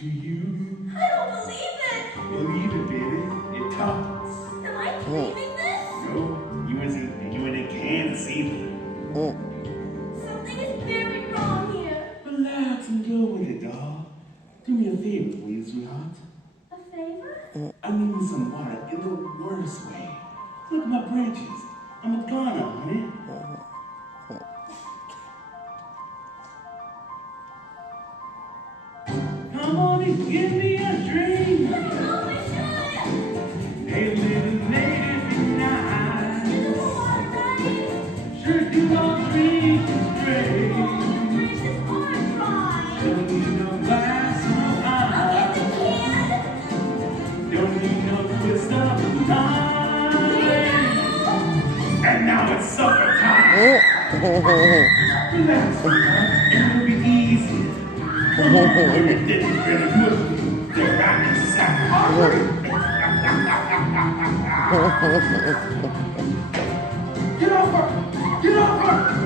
to you. I don't believe it. Believe it, baby. It talks. Am I dreaming this? No, you were in Kansas City. Something is very wrong here. Relax and go with it, doll. Do me a favor, will you, sweetheart? A favor? I need me some water in the worst way. Look at my branches. I'm a goner, honey. Come on and give me a drink. Oh, I should. Hey, little lady tonight. Is the water ready? Sure do all drink and drink. Oh, the bridge is hard dry. Don't need no glass of I'll ice. get the can. Don't need no twist of time. And now it's supper time. Relax, sweetheart, and it'll be easy. Come on, when you're dead, you're gonna move. They're back inside. Get off her! Get off her!